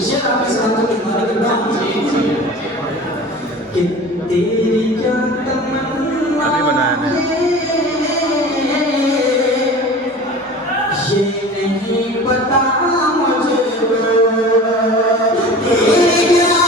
शेर आपके साथ तो तुम्हारे के नाम कि तेरी क्या तमन्ना अभी बनाया है ये नहीं पता मुझे तेरी क्या